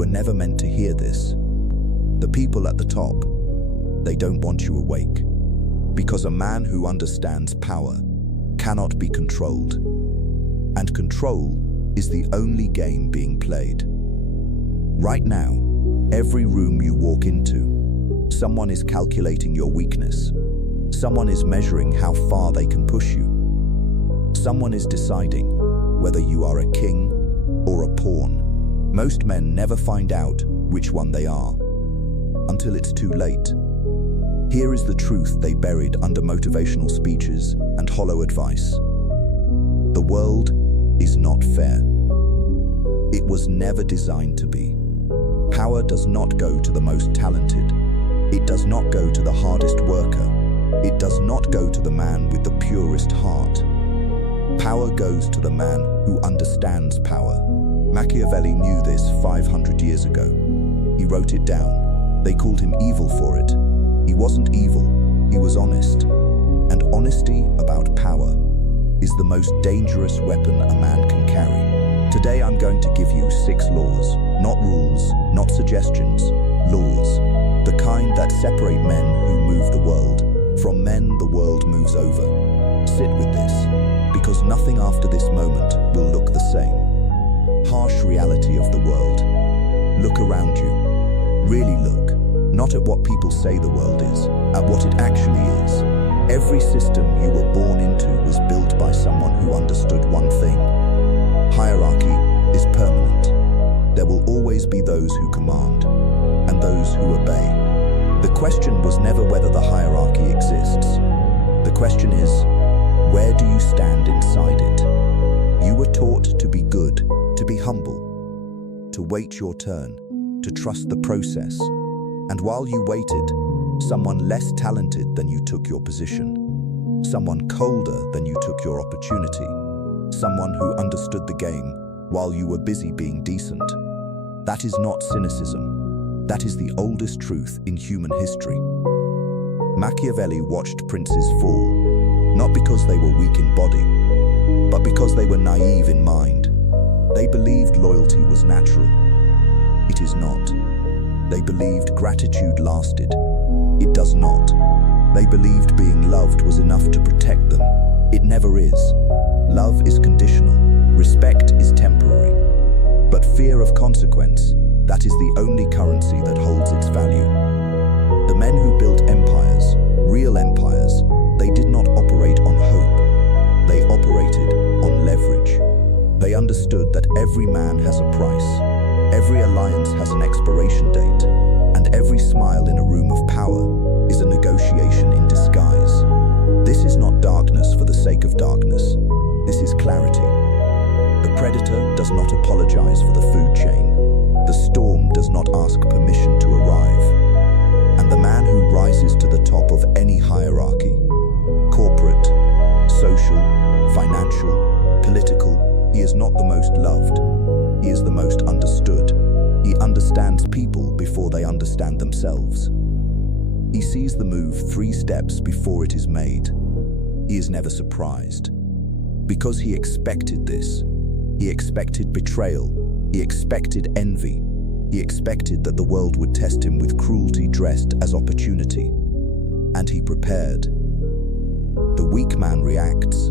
were never meant to hear this. The people at the top, they don't want you awake. Because a man who understands power cannot be controlled. And control is the only game being played. Right now, every room you walk into, someone is calculating your weakness. Someone is measuring how far they can push you. Someone is deciding whether you are a king or a pawn. Most men never find out which one they are until it's too late. Here is the truth they buried under motivational speeches and hollow advice. The world is not fair. It was never designed to be. Power does not go to the most talented. It does not go to the hardest worker. It does not go to the man with the purest heart. Power goes to the man who understands power. Machiavelli knew this 500 years ago. He wrote it down. They called him evil for it. He wasn't evil, he was honest. And honesty about power is the most dangerous weapon a man can carry. Today I'm going to give you 6 laws, not rules, not suggestions, laws. The kind that separate men who move the world from men the world moves over. Sit with this, because nothing after this moment will look the same. Harsh reality of the world. Look around you. Really look. Not at what people say the world is, at what it actually is. Every system you were born into was built by someone who understood one thing. Hierarchy is permanent. There will always be those who command, and those who obey. The question was never whether the hierarchy exists. The question is, where do you stand inside it? You were taught to be good, to be humble, to wait your turn, to trust the process. And while you waited, someone less talented than you took your position. Someone colder than you took your opportunity. Someone who understood the game while you were busy being decent. That is not cynicism. That is the oldest truth in human history. Machiavelli watched princes fall, not because they were weak in body, but because they were naive in mind. They believed loyalty was natural. It is not. They believed gratitude lasted. It does not. They believed being loved was enough to protect them. It never is. Love is conditional. Respect is temporary. But fear of consequence, that is the only currency that holds its value. The men who built empires, real empires, they did not operate on hope. They operated on leverage. They understood that every man has a price. Every alliance has an expiration date, and every smile in a room of power is a negotiation in disguise. This is not darkness for the sake of darkness. This is clarity. The predator does not apologize for the food chain. The storm does not ask permission to arrive. And the man who rises to the top of any hierarchy, corporate, social, financial, political, he is not the most loved. He is the most understood. He understands people before they understand themselves. He sees the move 3 steps before it is made. He is never surprised. Because he expected this. He expected betrayal. He expected envy. He expected that the world would test him with cruelty dressed as opportunity. And he prepared. The weak man reacts.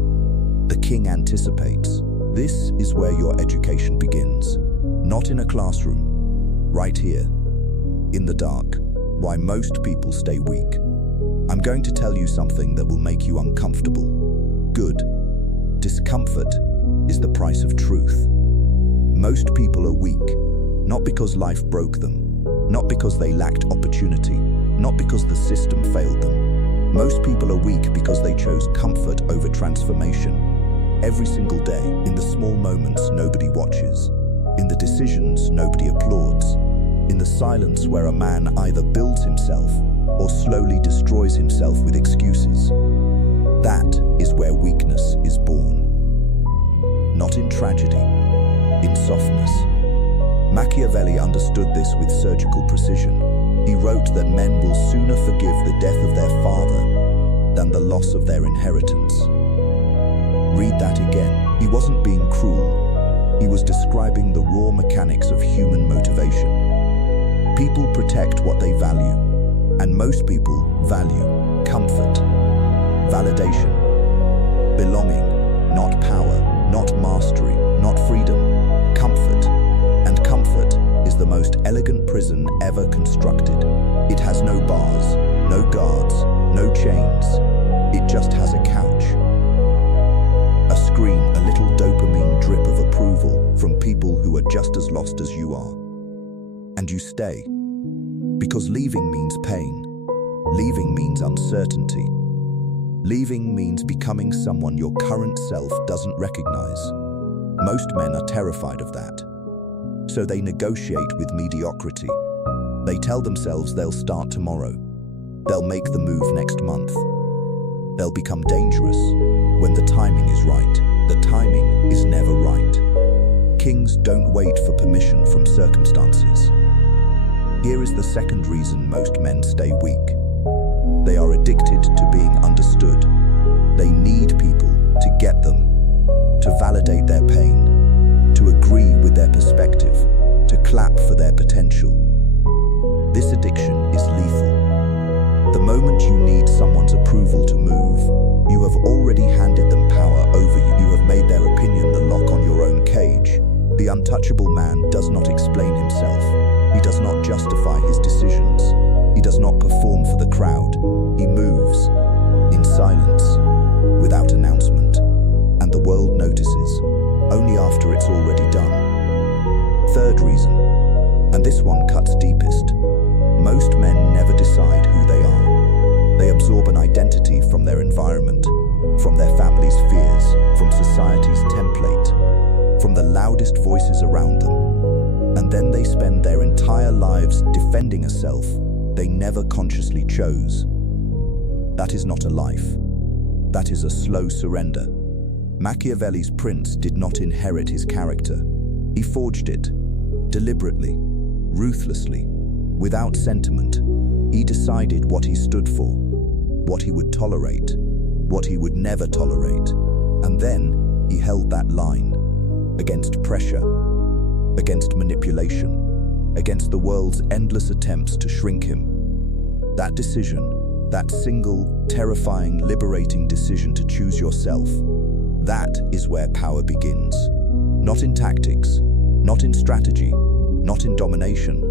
The king anticipates. This is where your education begins. Not in a classroom. Right here. In the dark. Why most people stay weak. I'm going to tell you something that will make you uncomfortable. Good. Discomfort is the price of truth. Most people are weak. Not because life broke them. Not because they lacked opportunity. Not because the system failed them. Most people are weak because they chose comfort over transformation. Every single day, in the small moments nobody watches, in the decisions nobody applauds, in the silence where a man either builds himself or slowly destroys himself with excuses. That is where weakness is born. Not in tragedy, in softness. Machiavelli understood this with surgical precision. He wrote that men will sooner forgive the death of their father than the loss of their inheritance. Read that again. He wasn't being cruel. He was describing the raw mechanics of human motivation. People protect what they value, and most people value comfort, validation, belonging, not power, not mastery, not freedom, comfort. And comfort is the most elegant prison ever constructed. It has no bars, no guards, no chains. It just has a couch, a screen, a little dopamine drip of approval from people who are just as lost as you are. And you stay, because leaving means pain. Leaving means uncertainty. Leaving means becoming someone your current self doesn't recognize. Most men are terrified of that. So they negotiate with mediocrity. They tell themselves they'll start tomorrow. They'll make the move next month. They'll become dangerous when the timing is right. The timing is never right. Kings don't wait for permission from circumstances. Here is the second reason most men stay weak. They are addicted to being understood. They need people to get them, to validate their pain, to agree with their perspective, to clap for their potential. This addiction is lethal. The moment you need someone's approval to move, you have already handed them power over you. You have made their opinion the lock on your own cage. The untouchable man does not explain himself. He does not justify his decisions. He does not perform for the crowd. He moves in silence, without announcement, and the world notices only after it's already done. Third reason, and this one cuts deepest, most men never decide who they are. They absorb an identity from their environment, from their family's fears, from society's template, from the loudest voices around them. And then they spend their entire lives defending a self they never consciously chose. That is not a life. That is a slow surrender. Machiavelli's prince did not inherit his character. He forged it, deliberately, ruthlessly, without sentiment. He decided what he stood for, what he would tolerate, what he would never tolerate. And then he held that line against pressure, against manipulation, against the world's endless attempts to shrink him. That decision, that single, terrifying, liberating decision to choose yourself, that is where power begins. Not in tactics, not in strategy, not in domination,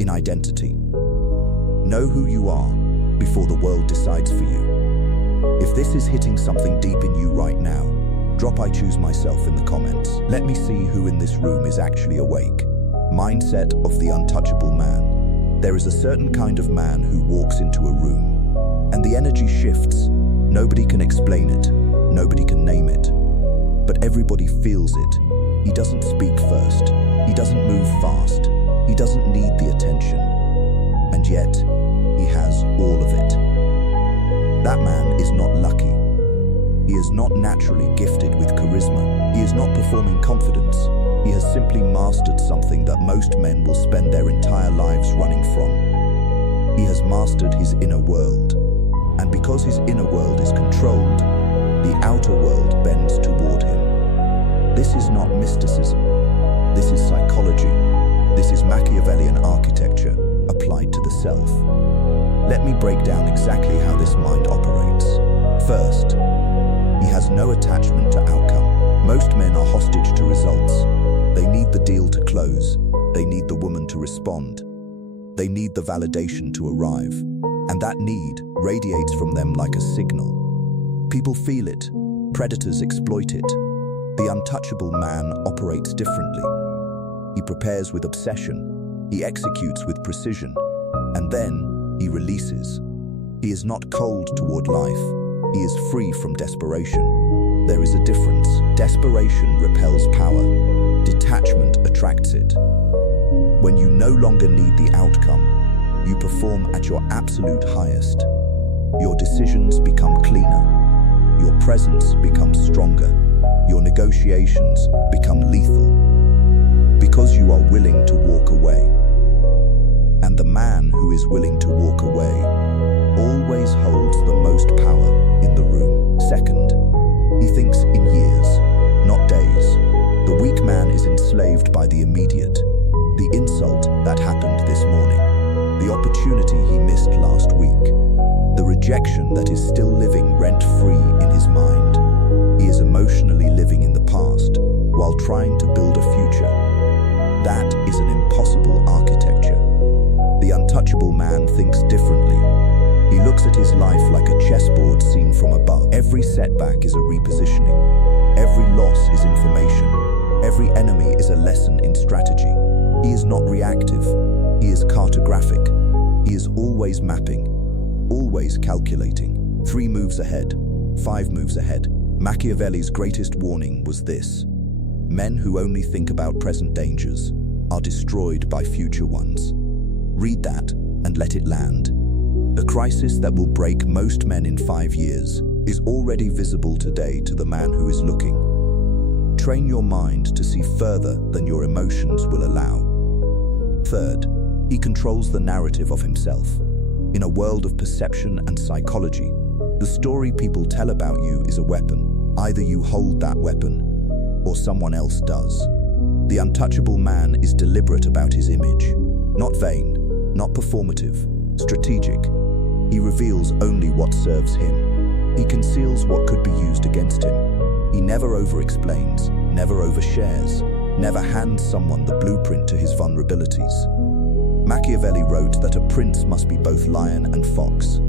in identity. Know who you are before the world decides for you. If this is hitting something deep in you right now, drop "I choose myself" in the comments. Let me see who in this room is actually awake. Mindset of the untouchable man. There is a certain kind of man who walks into a room, and the energy shifts. Nobody can explain it. Nobody can name it. But everybody feels it. He doesn't speak first. He doesn't move fast. He doesn't need the attention. And yet, he has all of it. That man is not lucky. He is not naturally gifted with charisma. He is not performing confidence. He has simply mastered something that most men will spend their entire lives running from. He has mastered his inner world. And because his inner world is controlled, the outer world bends toward him. This is not mysticism. This is psychology. This is Machiavellian architecture applied to the self. Let me break down exactly how this mind operates. First, he has no attachment to outcome. Most men are hostage to results. They need the deal to close. They need the woman to respond. They need the validation to arrive. And that need radiates from them like a signal. People feel it. Predators exploit it. The untouchable man operates differently. He prepares with obsession. He executes with precision. And then he releases. He is not cold toward life. He is free from desperation. There is a difference. Desperation repels power. Detachment attracts it. When you no longer need the outcome, you perform at your absolute highest. Your decisions become cleaner. Your presence becomes stronger. Your negotiations become lethal. Because you are willing to walk away. And the man who is willing to walk away always holds the most power in the room. Second, he thinks in years, not days. The weak man is enslaved by the immediate. The insult that happened this morning. projection that is still living rent-free in his mind. He is emotionally living in the past while trying to build a future. That is an impossible architecture. The untouchable man thinks differently. He looks at his life like a chessboard seen from above. Every setback is a repositioning. Every loss is information. Every enemy is a lesson in strategy. He is not reactive. He is cartographic. He is always mapping, always calculating. 3 moves ahead, 5 moves ahead. Machiavelli's greatest warning was this: men who only think about present dangers are destroyed by future ones. Read that and let it land. The crisis that will break most men in 5 years is already visible today to the man who is looking. Train your mind to see further than your emotions will allow. Third, he controls the narrative of himself. In a world of perception and psychology, the story people tell about you is a weapon. Either you hold that weapon, or someone else does. The untouchable man is deliberate about his image. Not vain, not performative, strategic. He reveals only what serves him. He conceals what could be used against him. He never over-explains, never overshares, never hands someone the blueprint to his vulnerabilities. Machiavelli wrote that a prince must be both lion and fox.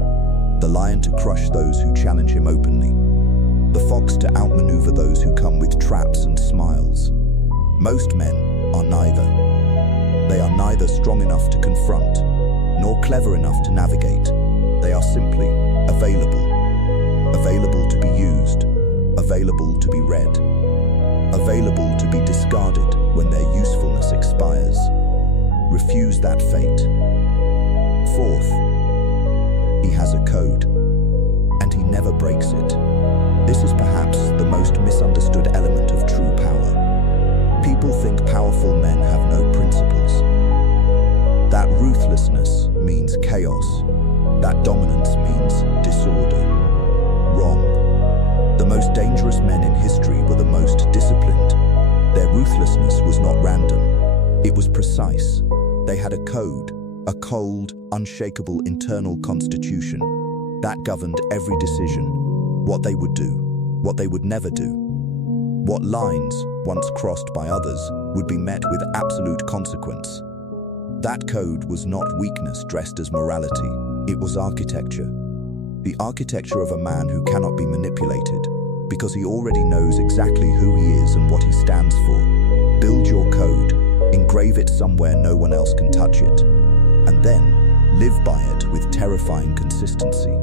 The lion to crush those who challenge him openly. The fox to outmaneuver those who come with traps and smiles. Most men are neither. They are neither strong enough to confront, nor clever enough to navigate. They are simply available. Available to be used. Available to be read. Available to be discarded when their usefulness expires. Refuse that fate. Fourth, he has a code, and he never breaks it. This is perhaps the most misunderstood element of true power. People think powerful men have no principles. That ruthlessness means chaos. That dominance means disorder. Wrong. The most dangerous men in history were the most disciplined. Their ruthlessness was not random. It was precise. They had a code, a cold, unshakable internal constitution that governed every decision, what they would do, what they would never do. What lines, once crossed by others, would be met with absolute consequence. That code was not weakness dressed as morality, it was architecture. The architecture of a man who cannot be manipulated, because he already knows exactly who he is and what he stands for. Build your code, engrave it somewhere no one else can touch it, and then live by it with terrifying consistency.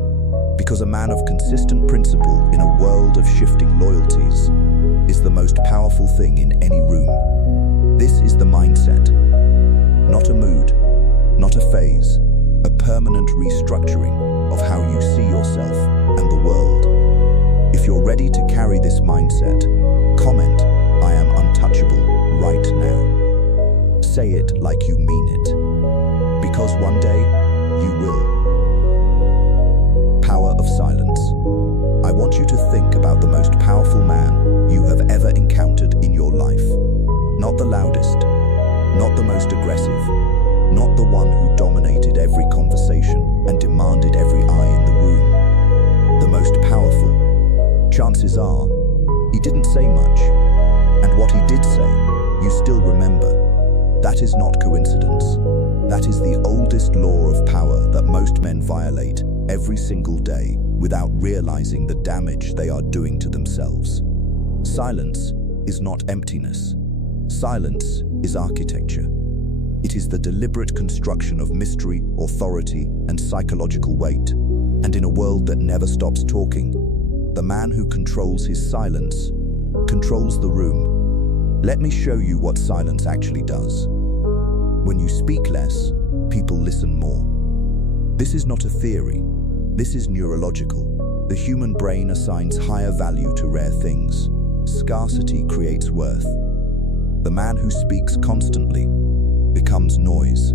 Because a man of consistent principle in a world of shifting loyalties is the most powerful thing in any room. This is the mindset. Not a mood, not a phase, a permanent restructuring of how you see yourself and the world. If you're ready to carry this mindset, comment, "I am untouchable," right now. Say it like you mean it. Because one day, you will. Power of silence. I want you to think about the most powerful man you have ever encountered in your life. Not the loudest, not the most aggressive, not the one who dominated every conversation and demanded every eye in the room. The most powerful. Chances are, he didn't say much, and what he did say, you still remember. That is not coincidence. That is the oldest law of power that most men violate every single day without realizing the damage they are doing to themselves. Silence is not emptiness. Silence is architecture. It is the deliberate construction of mystery, authority, and psychological weight. And in a world that never stops talking, the man who controls his silence controls the room. Let me show you what silence actually does. When you speak less, people listen more. This is not a theory. This is neurological. The human brain assigns higher value to rare things. Scarcity creates worth. The man who speaks constantly becomes noise,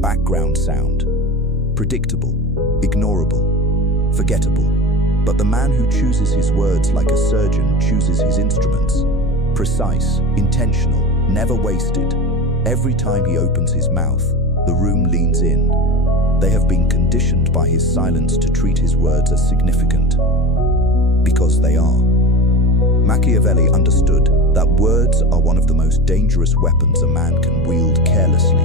background sound, predictable, ignorable, forgettable. But the man who chooses his words like a surgeon chooses his instruments, precise, intentional, never wasted. Every time he opens his mouth, the room leans in. They have been conditioned conditioned by his silence to treat his words as significant. Because they are. Machiavelli understood that words are one of the most dangerous weapons a man can wield carelessly.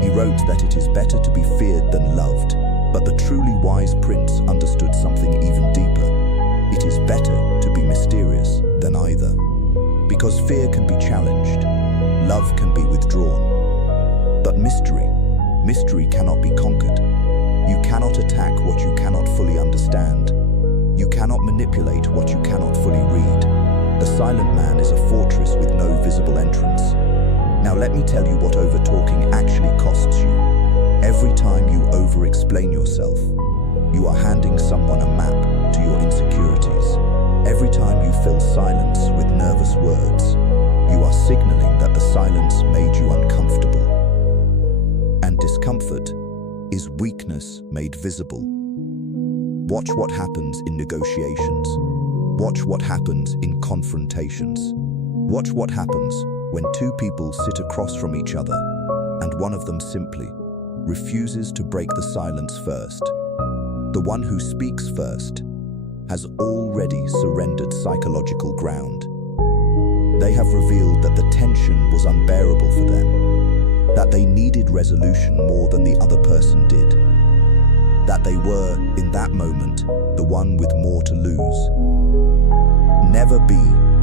He wrote that it is better to be feared than loved, but the truly wise prince understood something even deeper. It is better to be mysterious than either. Because fear can be challenged, love can be withdrawn. But mystery cannot be conquered. You cannot attack what you cannot fully understand. You cannot manipulate what you cannot fully read. The silent man is a fortress with no visible entrance. Now let me tell you what over-talking actually costs you. Every time you over-explain yourself, you are handing someone a map to your insecurities. Every time you fill silence with nervous words, you are signaling that the silence made you uncomfortable. And discomfort is weakness made visible. Watch what happens in negotiations. Watch what happens in confrontations. Watch what happens when two people sit across from each other and one of them simply refuses to break the silence first. The one who speaks first has already surrendered psychological ground. They have revealed that the tension was unbearable for them, that they needed resolution more than the other person did, that they were, in that moment, the one with more to lose. Never be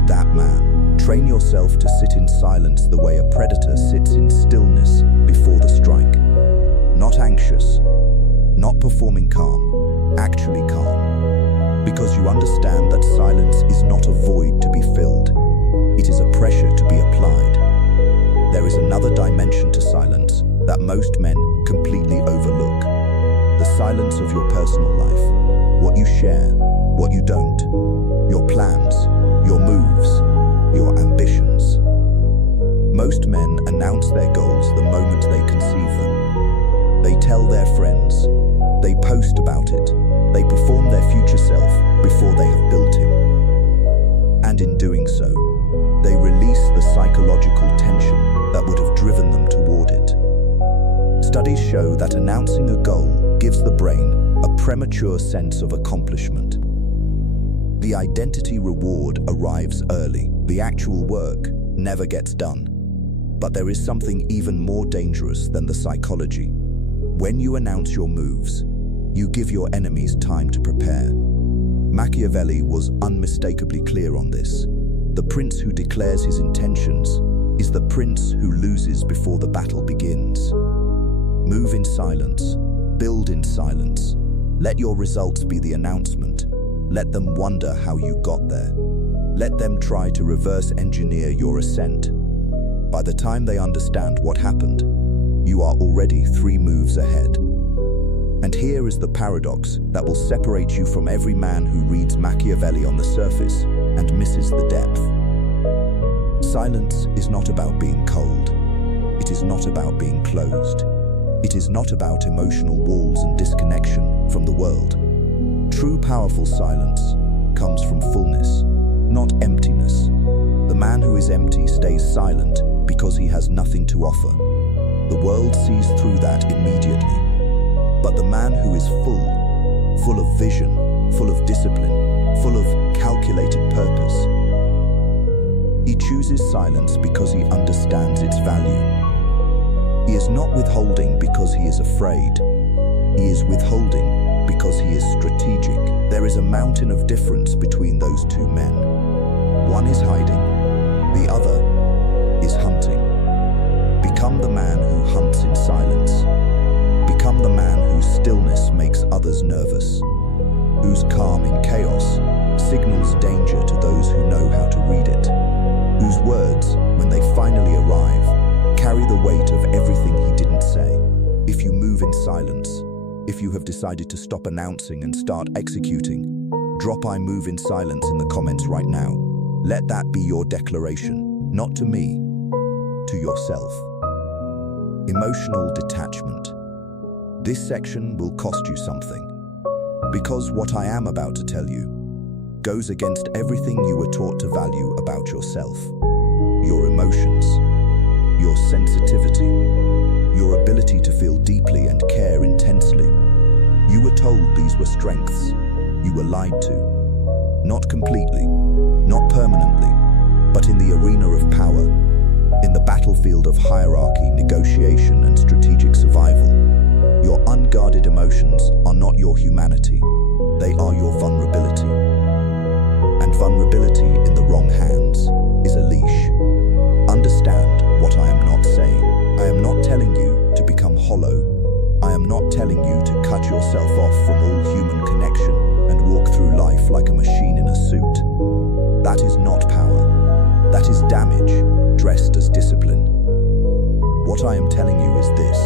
that man. Train yourself to sit in silence the way a predator sits in stillness before the strike. Not anxious, not performing calm, actually calm. Because you understand that silence is not a void to be filled. It is a pressure to be applied. There is another dimension to silence that most men completely overlook. The silence of your personal life. What you share, what you don't. Your plans, your moves, your ambitions. Most men announce their goals the moment they conceive them. They tell their friends. They post about it. They perform their future self before they have built him. And in doing so, they release the psychological tension that would have driven them toward it. Studies show that announcing a goal gives the brain a premature sense of accomplishment. The identity reward arrives early. The actual work never gets done. But there is something even more dangerous than the psychology. When you announce your moves, you give your enemies time to prepare. Machiavelli was unmistakably clear on this. The prince who declares his intentions is the prince who loses before the battle begins. Move in silence. Build in silence. Let your results be the announcement. Let them wonder how you got there. Let them try to reverse engineer your ascent. By the time they understand what happened, you are already 3 moves ahead. And here is the paradox that will separate you from every man who reads Machiavelli on the surface and misses the depth. Silence is not about being cold. It is not about being closed. It is not about emotional walls and disconnection from the world. True powerful silence comes from fullness, not emptiness. The man who is empty stays silent because he has nothing to offer. The world sees through that immediately. But the man who is full of vision, full of discipline, full of calculated purpose, he chooses silence because he understands its value. He is not withholding because he is afraid. He is withholding because he is strategic. There is a mountain of difference between those two men. One is hiding, the other is hunting. Become the man who hunts in silence. Become the man whose stillness makes others nervous, whose calm in chaos signals danger to those who know how to read it, whose words, when they finally arrive, carry the weight of everything he didn't say. If you move in silence, if you have decided to stop announcing and start executing, drop "I move in silence" in the comments right now. Let that be your declaration, not to me, to yourself. Emotional detachment. This section will cost you something, because what I am about to tell you goes against everything you were taught to value about yourself. Your emotions, your sensitivity, your ability to feel deeply and care intensely, these were strengths, you were lied to. Not completely, not permanently, but in the arena of power, in the battlefield of hierarchy, negotiation, and strategic survival. Your unguarded emotions are not your humanity, they are your vulnerability. And vulnerability in the wrong hands is a leash. Understand what I am not saying. I am not telling you to become hollow. I am not telling you to cut yourself off from all human connection and walk through life like a machine in a suit. That is not power. That is damage, dressed as discipline. What I am telling you is this: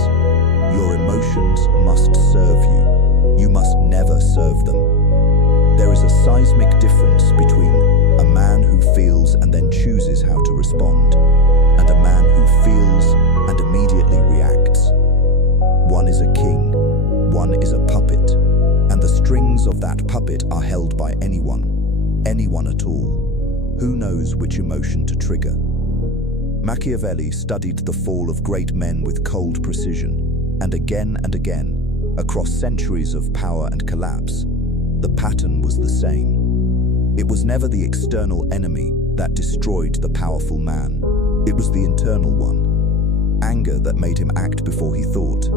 your emotions must serve you. You must never serve them. There is a seismic difference between a man who feels and then chooses how to respond, and a man who feels and immediately reacts. One is a king, one is a puppet, and the strings of that puppet are held by anyone at all. Who knows which emotion to trigger? Machiavelli studied the fall of great men with cold precision, and again, across centuries of power and collapse, the pattern was the same. It was never the external enemy that destroyed the powerful man. It was the internal one. Anger that made him act before he thought.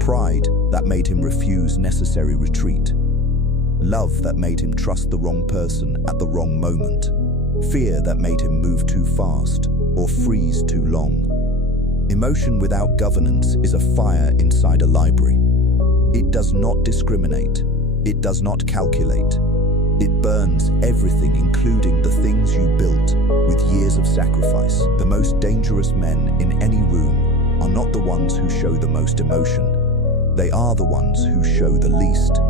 Pride that made him refuse necessary retreat. Love that made him trust the wrong person at the wrong moment. Fear that made him move too fast or freeze too long. Emotion without governance is a fire inside a library. It does not discriminate. It does not calculate. It burns everything, including the things you built with years of sacrifice. The most dangerous men in any room are not the ones who show the most emotion. They are the ones who show the least.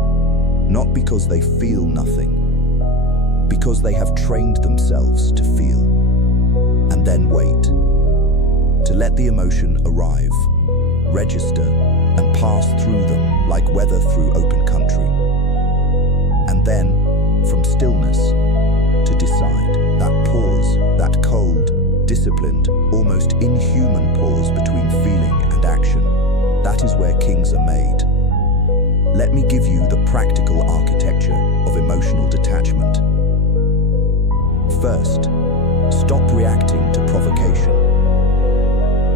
Not because they feel nothing, because they have trained themselves to feel, and then wait. To let the emotion arrive, register, and pass through them like weather through open country. And then, from stillness, to decide. That pause, that cold, disciplined, almost inhuman pause between feeling and action, that is where kings are made. Let me give you the practical architecture of emotional detachment. First, stop reacting to provocation.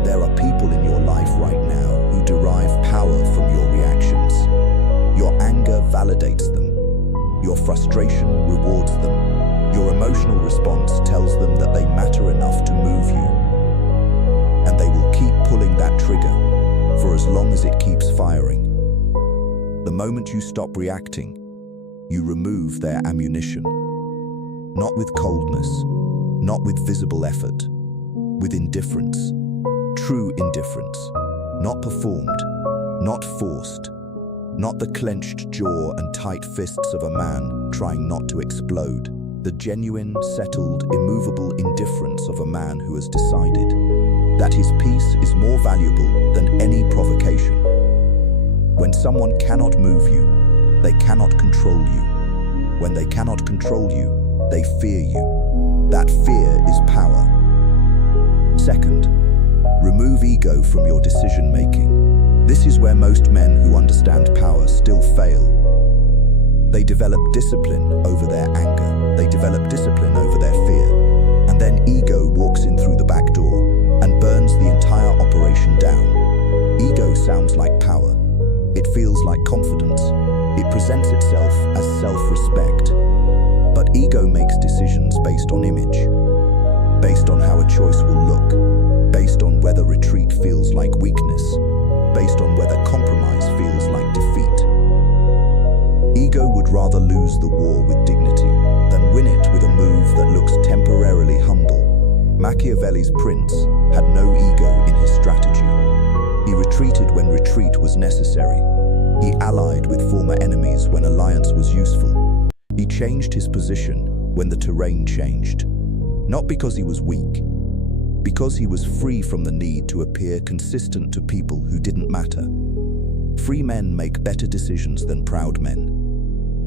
There are people in your life right now who derive power from your reactions. Your anger validates them. Your frustration rewards them. Your emotional response tells them that they matter enough to move you. And they will keep pulling that trigger for as long as it keeps firing. The moment you stop reacting, you remove their ammunition. Not with coldness, not with visible effort, with indifference. True indifference, not performed, not forced, not the clenched jaw and tight fists of a man trying not to explode. The genuine, settled, immovable indifference of a man who has decided that his peace is more valuable than any provocation. When someone cannot move you, they cannot control you. When they cannot control you, they fear you. That fear is power. Second, remove ego from your decision-making. This is where most men who understand power still fail. They develop discipline over their anger. They develop discipline over their fear. And then ego walks in through the back door and burns the entire operation down. Ego sounds like power. It feels like confidence. It presents itself as self-respect. But ego makes decisions based on image, based on how a choice will look, based on whether retreat feels like weakness, based on whether compromise feels like defeat. Ego would rather lose the war with dignity than win it with a move that looks temporarily humble. Machiavelli's prince had no ego in his strategy. He retreated when retreat was necessary. He allied with former enemies when alliance was useful. He changed his position when the terrain changed. Not because he was weak, because he was free from the need to appear consistent to people who didn't matter. Free men make better decisions than proud men.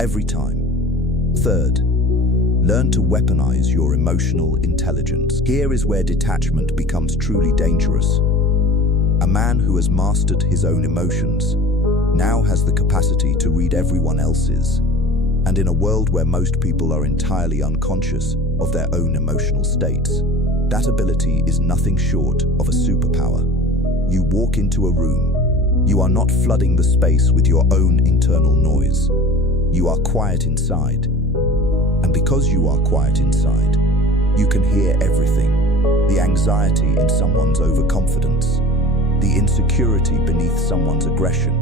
Every time. Third, learn to weaponize your emotional intelligence. Here is where detachment becomes truly dangerous. A man who has mastered his own emotions now has the capacity to read everyone else's. And in a world where most people are entirely unconscious of their own emotional states, that ability is nothing short of a superpower. You walk into a room. You are not flooding the space with your own internal noise. You are quiet inside. And because you are quiet inside, you can hear everything. The anxiety in someone's overconfidence, the insecurity beneath someone's aggression,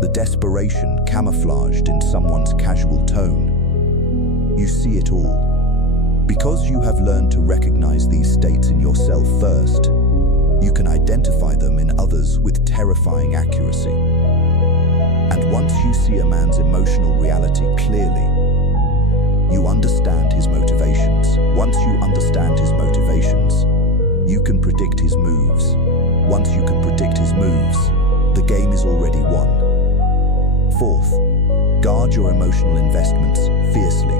the desperation camouflaged in someone's casual tone. You see it all. Because you have learned to recognize these states in yourself first, you can identify them in others with terrifying accuracy. And once you see a man's emotional reality clearly, you understand his motivations. Once you understand his motivations, you can predict his moves. Once you can predict his moves, the game is already won. Fourth, guard your emotional investments fiercely.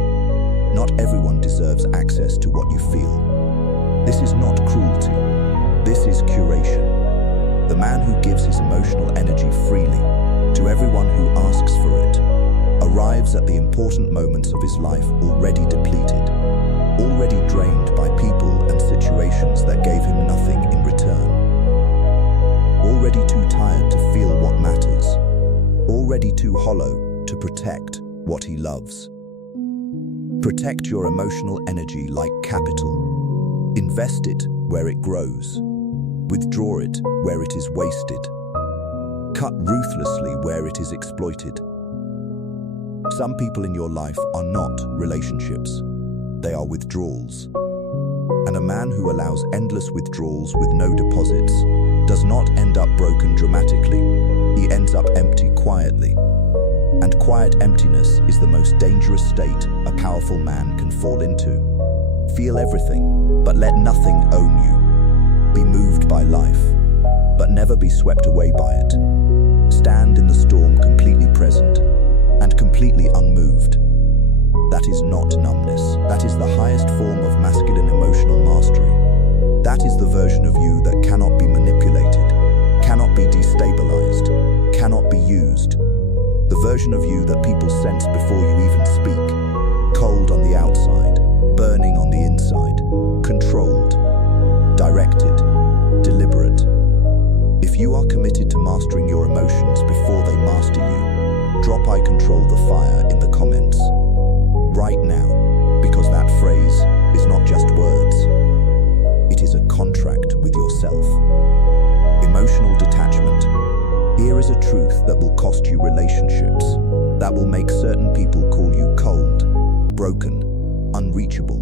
Not everyone deserves access to what you feel. This is not cruelty. This is curation. The man who gives his emotional energy freely to everyone who asks for it arrives at the important moments of his life already depleted, already drained by people and situations that gave him nothing in return, already too tired to feel what matters, already too hollow to protect what he loves. Protect your emotional energy like capital. Invest it where it grows. Withdraw it where it is wasted. Cut ruthlessly where it is exploited. Some people in your life are not relationships. They are withdrawals. And a man who allows endless withdrawals with no deposits does not end up broken dramatically. He ends up empty quietly. And quiet emptiness is the most dangerous state a powerful man can fall into. Feel everything, but let nothing own you. Be moved by life, but never be swept away by it. Stand in the storm completely present and completely unmoved. That is not numbness. That is the highest form of masculine emotional mastery. That is the version of you that cannot be manipulated, cannot be destabilized, cannot be used. The version of you that people sense before you even speak. Cold on the outside, burning on the inside, controlled, directed, deliberate. If you are committed to mastering your emotions before they master you, drop "I control the fire" in the comments. Right now, because that phrase is not just words. It is a contract with yourself. Emotional detachment. Here is a truth that will cost you relationships, that will make certain people call you cold, broken, unreachable,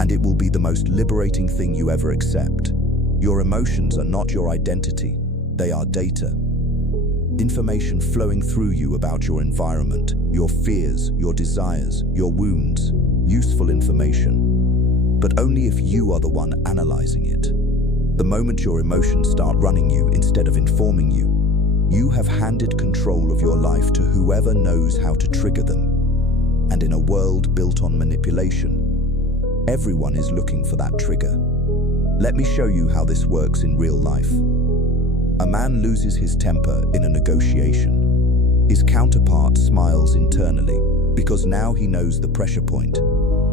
and it will be the most liberating thing you ever accept. Your emotions are not your identity, they are data. Information flowing through you about your environment, your fears, your desires, your wounds. Useful information, but only if you are the one analyzing it. The moment your emotions start running you instead of informing you, you have handed control of your life to whoever knows how to trigger them. And in a world built on manipulation, everyone is looking for that trigger. Let me show you how this works in real life. A man loses his temper in a negotiation. His counterpart smiles internally because now he knows the pressure point.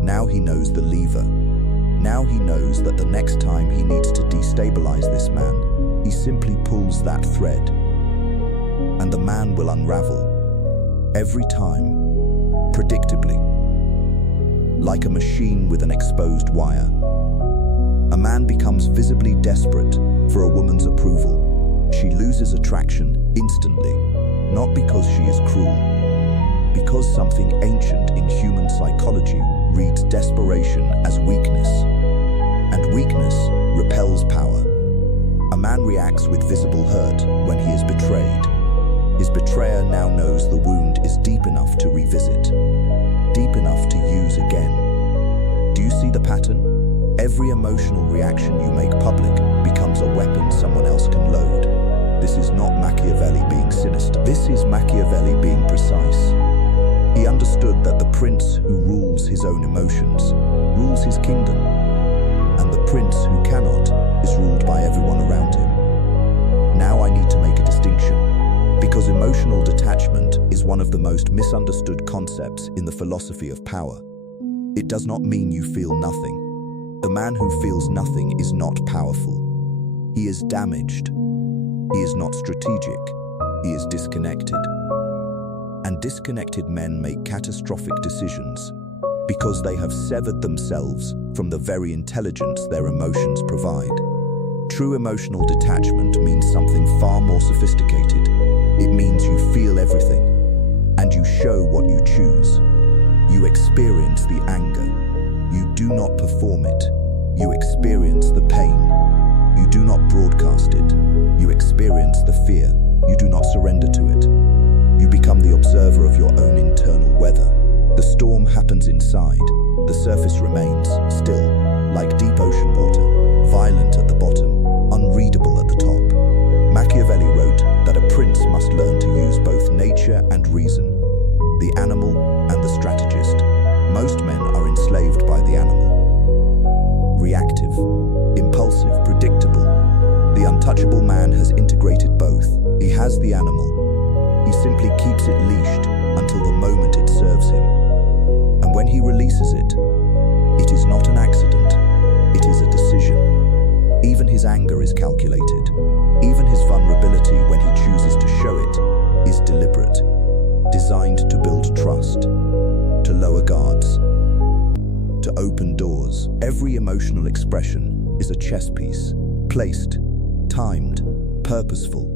Now he knows the lever. Now he knows that the next time he needs to destabilize this man, he simply pulls that thread. And the man will unravel. Every time. Predictably. Like a machine with an exposed wire. A man becomes visibly desperate for a woman's approval. She loses attraction instantly. Not because she is cruel. Because something ancient in human psychology reads desperation as weakness. And weakness repels power. A man reacts with visible hurt when he is betrayed. His betrayer now knows the wound is deep enough to revisit, deep enough to use again. Do you see the pattern? Every emotional reaction you make public becomes a weapon someone else can load. This is not Machiavelli being sinister. This is Machiavelli being precise. He understood that the prince who rules his own emotions rules his kingdom, and the prince who cannot is ruled by everyone around him. Now I need to make a distinction, because Because emotional detachment is one of the most misunderstood concepts in the philosophy of power. It does not mean you feel nothing. The man who feels nothing is not powerful. He is damaged. He is not strategic. He is disconnected. And disconnected men make catastrophic decisions because they have severed themselves from the very intelligence their emotions provide. True emotional detachment means something far more sophisticated. It means you feel everything, and you show what you choose. You experience the anger. You do not perform it. You experience the pain. You do not broadcast it. You experience the fear. You do not surrender to it. You become the observer of your own internal weather. The storm happens inside. The surface remains still, like deep ocean water, violent at the bottom, unreadable at the top. Machiavelli wrote that a prince must learn to use both nature and reason, the animal and the strategist. Most men are enslaved by the animal. Reactive, impulsive, predictable. The untouchable man has integrated both. He has the animal. He simply keeps it leashed until the moment it serves him. And when he releases it, it is not an accident. It is a decision. Even his anger is calculated. Even his vulnerability, when he chooses to show it, is deliberate, designed to build trust, to lower guards, to open doors. Every emotional expression is a chess piece, placed, timed, purposeful.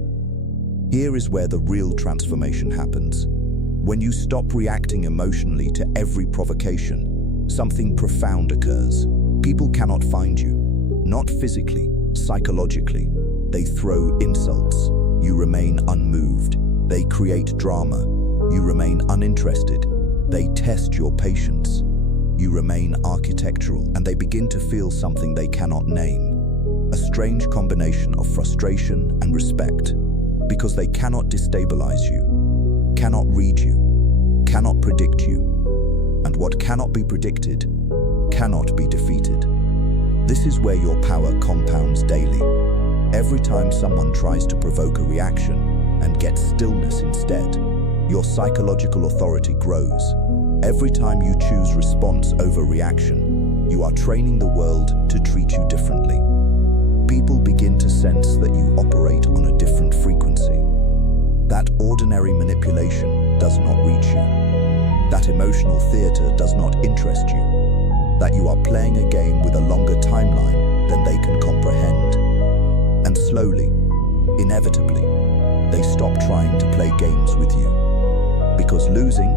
Here is where the real transformation happens. When you stop reacting emotionally to every provocation, something profound occurs. People cannot find you, not physically, psychologically. They throw insults. You remain unmoved. They create drama. You remain uninterested. They test your patience. You remain architectural, and they begin to feel something they cannot name. A strange combination of frustration and respect, because they cannot destabilize you, cannot read you, cannot predict you. And what cannot be predicted cannot be defeated. This is where your power compounds daily. Every time someone tries to provoke a reaction and gets stillness instead, your psychological authority grows. Every time you choose response over reaction, you are training the world to treat you differently. People begin to sense that you operate on a different frequency. That ordinary manipulation does not reach you. That emotional theater does not interest you. That you are playing a game with a longer timeline than they can comprehend. And slowly, inevitably, they stop trying to play games with you. Because losing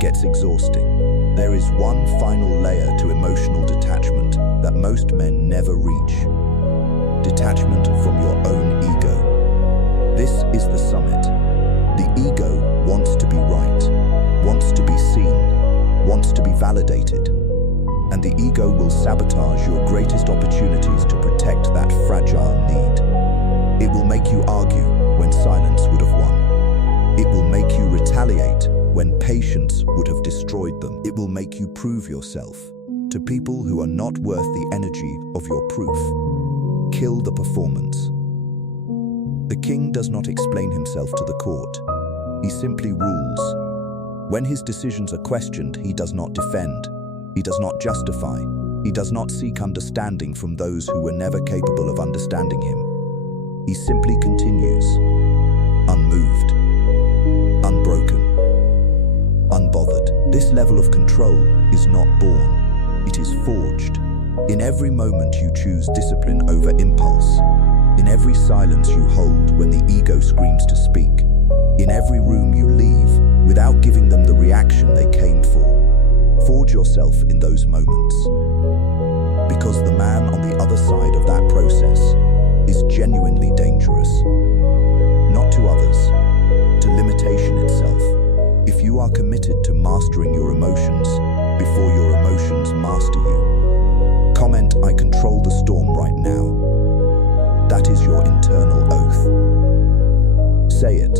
gets exhausting. There is one final layer to emotional detachment that most men never reach. Detachment from your own ego. This is the summit. The ego wants to be right, wants to be seen, wants to be validated. And the ego will sabotage your greatest opportunities to protect that fragile need. It will make you argue when silence would have won. It will make you retaliate when patience would have destroyed them. It will make you prove yourself to people who are not worth the energy of your proof. Kill the performance. The king does not explain himself to the court. He simply rules. When his decisions are questioned, he does not defend. He does not justify. He does not seek understanding from those who were never capable of understanding him. He simply continues, unmoved, unbroken, unbothered. This level of control is not born. It is forged. In every moment you choose discipline over impulse. In every silence you hold when the ego screams to speak. In every room you leave without giving them the reaction they came for. Forge yourself in those moments. Because the man on the other side of that process is genuinely dangerous. Not to others, to limitation itself. If you are committed to mastering your emotions before your emotions master you, comment, "I control the storm right now." That is your internal oath. Say it.